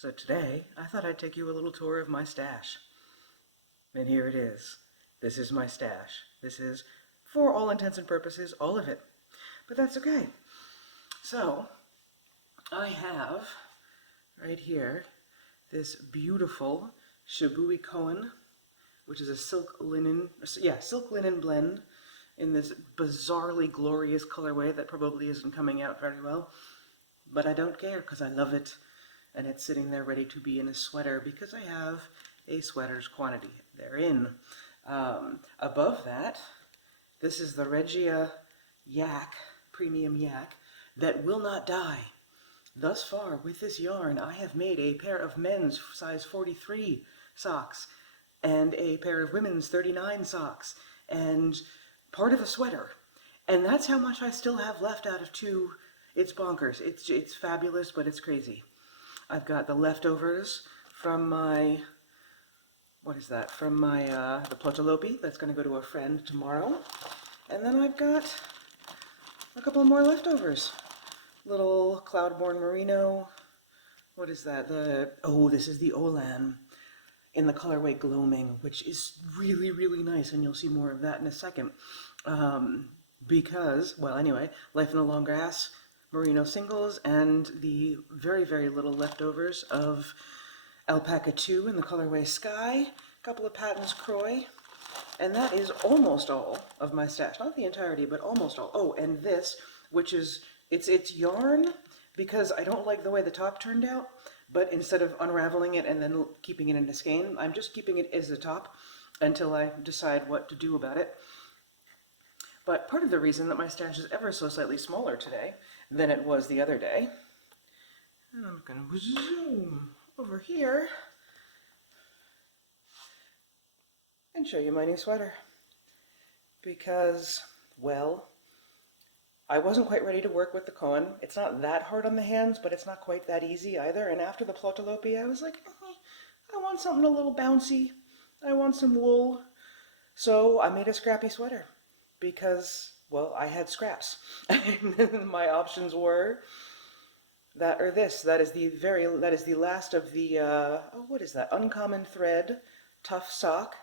So today, I thought I'd take you a little tour of my stash. And here it is. This is my stash. This is, for all intents and purposes, all of it. But that's okay. So, I have, right here, this beautiful Shibui Koen, which is a silk linen blend in this bizarrely glorious colorway that probably isn't coming out very well. But I don't care because I love it. And it's sitting there ready to be in a sweater because I have a sweater's quantity therein. Above that, this is the Regia Yak, premium yak, that will not die. Thus far, with this yarn, I have made a pair of men's size 43 socks, and a pair of women's 39 socks, and part of a sweater. And that's how much I still have left out of two. It's bonkers. It's fabulous, but it's crazy. I've got the leftovers from my, the Plotalopi that's going to go to a friend tomorrow. And then I've got a couple more leftovers. Little Cloudborn Merino. What is that? This is the Olan in the colorway Gloaming, which is really, really nice, and you'll see more of that in a second. Life in the Long Grass, Merino singles, and the very, very little leftovers of Alpaca 2 in the colorway Sky, a couple of Patton's Croy, and that is almost all of my stash. Not the entirety, but almost all. Oh, and this, which is, it's yarn, because I don't like the way the top turned out, but instead of unraveling it and then keeping it in a skein, I'm just keeping it as a top until I decide what to do about it. But part of the reason that my stash is ever so slightly smaller today than it was the other day, and I'm going to zoom over here and show you my new sweater. Because, well, I wasn't quite ready to work with the Koen. It's not that hard on the hands, but it's not quite that easy either. And after the Plotalopi, I was like, I want something a little bouncy. I want some wool. So I made a scrappy sweater. Because, well, I had scraps. My options were that or this. That is the last of the, what is that? Uncommon Thread Tough Sock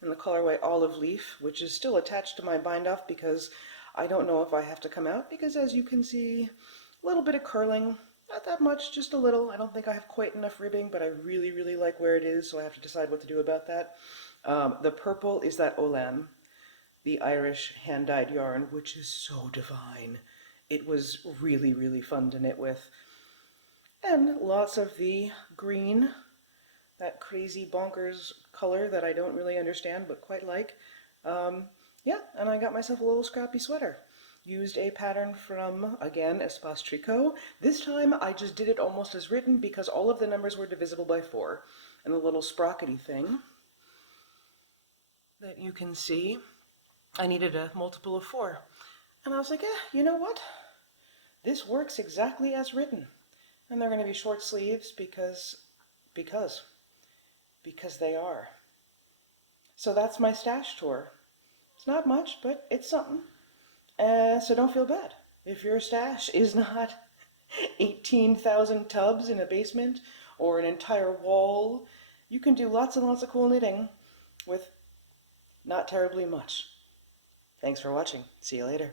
in the colorway Olive Leaf, which is still attached to my bind-off because I don't know if I have to come out, because as you can see, a little bit of curling, not that much, just a little. I don't think I have quite enough ribbing, but I really, really like where it is, so I have to decide what to do about that. The purple is that Olan, the Irish hand-dyed yarn, which is so divine. It was really, really fun to knit with. And lots of the green, that crazy bonkers color that I don't really understand but quite like. Yeah, and I got myself a little scrappy sweater. Used a pattern from, again, Espace Tricot. This time I just did it almost as written because all of the numbers were divisible by 4. And the little sprockety thing that you can see, I needed a multiple of 4. And I was like, you know what? This works exactly as written. And they're going to be short sleeves because they are. So that's my stash tour. It's not much, but it's something. So don't feel bad. If your stash is not 18,000 tubs in a basement or an entire wall, you can do lots and lots of cool knitting with not terribly much. Thanks for watching. See you later.